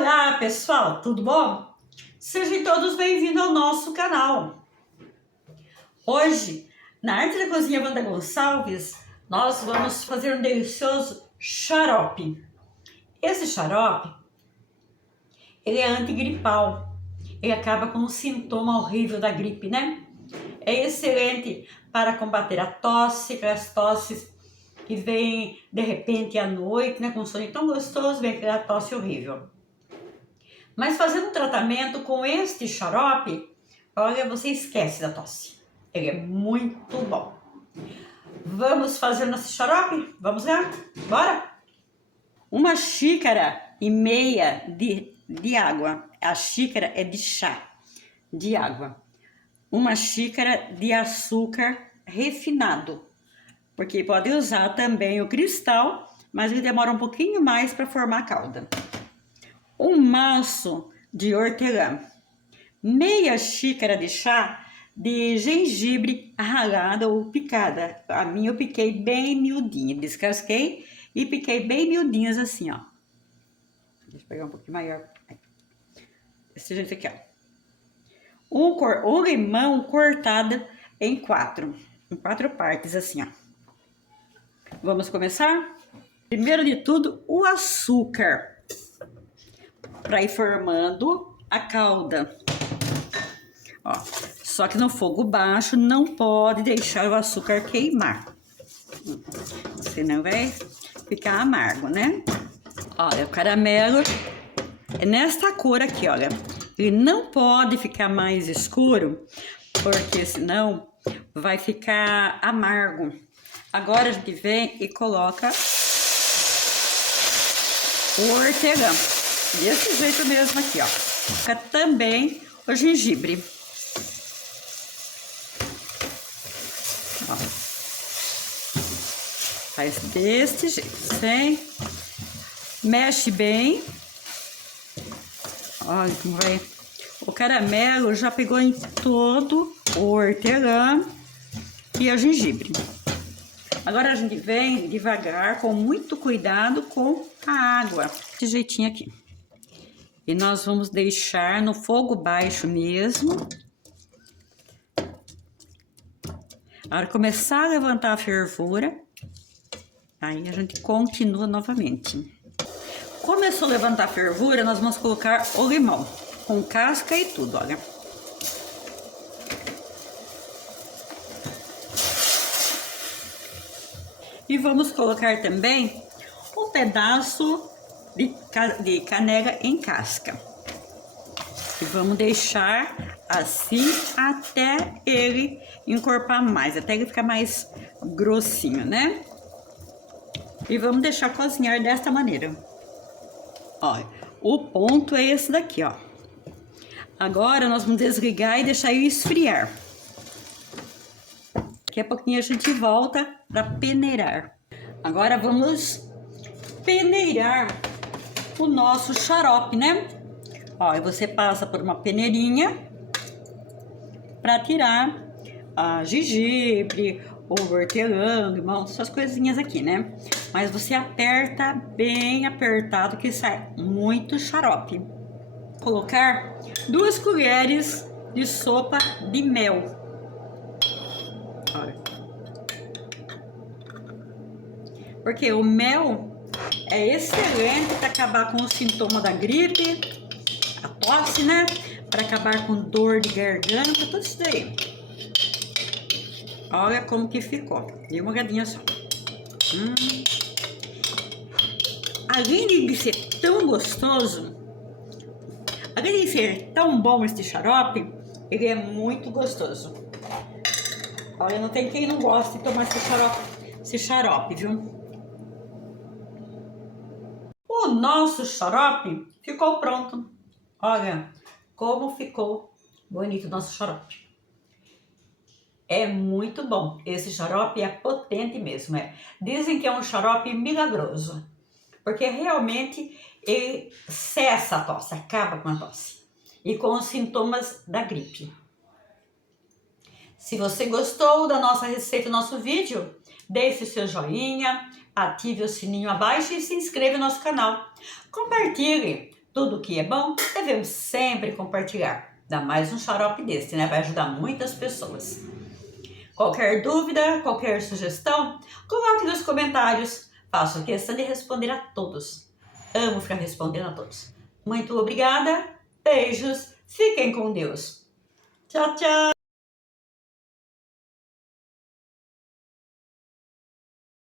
Olá pessoal, tudo bom? Sejam todos bem-vindos ao nosso canal. Hoje, na Arte da Cozinha Wanda Gonçalves, nós vamos fazer um delicioso xarope. Esse xarope, ele é antigripal, ele acaba com um sintoma horrível da gripe, né? É excelente para combater a tosse, aquelas tosses que vem de repente à noite, né? Com um sono tão gostoso, vem aquela tosse horrível. Mas fazendo um tratamento com este xarope, olha, você esquece da tosse. Ele é muito bom. Vamos fazer nosso xarope? Vamos lá? Bora? 1,5 xícaras de água. A xícara é de chá de água. 1 xícara de açúcar refinado. Porque pode usar também o cristal, mas ele demora um pouquinho mais para formar a calda. 1 maço de hortelã, meia xícara de chá de gengibre ralada ou picada. A minha eu piquei bem miudinha, descasquei e piquei bem miudinhas assim, ó. Deixa eu pegar um pouquinho maior. Desse jeito aqui, ó. Um limão cortado em quatro partes, assim, ó. Vamos começar? Primeiro de tudo, o açúcar, para ir formando a calda. Ó, só que no fogo baixo não pode deixar o açúcar queimar, senão vai ficar amargo, né? Olha, o caramelo é nesta cor aqui, olha. Ele não pode ficar mais escuro, porque senão vai ficar amargo. Agora a gente vem e coloca o hortelã. Desse jeito mesmo aqui, ó. Fica também o gengibre. Ó. Faz deste jeito, sem. Mexe bem. Olha como vai. O caramelo já pegou em todo o hortelã e o gengibre. Agora a gente vem devagar, com muito cuidado com a água. Desse jeitinho aqui. E nós vamos deixar no fogo baixo mesmo. A hora que começar a levantar a fervura, aí a gente continua novamente. Começou a levantar a fervura, nós vamos colocar o limão, com casca e tudo, olha. E vamos colocar também um pedaço de canela em casca. E vamos deixar assim até ele encorpar mais, até ele ficar mais grossinho, né? E vamos deixar cozinhar desta maneira. Olha, o ponto é esse daqui, ó. Agora nós vamos desligar e deixar ele esfriar. Daqui a pouquinho a gente volta para peneirar. Agora vamos peneirar o nosso xarope, né? Ó, e você passa por uma peneirinha para tirar a gengibre, o hortelã, limão, essas coisinhas aqui, né? Mas você aperta bem apertado que sai muito xarope. Vou colocar 2 colheres de sopa de mel. Olha. Porque o mel é excelente para acabar com o sintoma da gripe, a tosse, né? Para acabar com dor de garganta, tudo isso daí. Olha como que ficou. Dê uma olhadinha só. Além de ser tão gostoso, além de ser tão bom este xarope, ele é muito gostoso. Olha, não tem quem não goste de tomar esse xarope, viu? O nosso xarope ficou pronto. Olha como ficou bonito o nosso xarope. É muito bom. Esse xarope é potente mesmo. Dizem que é um xarope milagroso. Porque realmente ele cessa a tosse, acaba com a tosse. E com os sintomas da gripe. Se você gostou da nossa receita, do nosso vídeo, deixe o seu joinha, ative o sininho abaixo e se inscreva no nosso canal. Compartilhe Tudo que é bom, devemos sempre compartilhar. Dá mais um xarope desse, né? Vai ajudar muitas pessoas. Qualquer dúvida, qualquer sugestão, coloque nos comentários. Faço questão de responder a todos. Amo ficar respondendo a todos. Muito obrigada, beijos, fiquem com Deus. Tchau, tchau!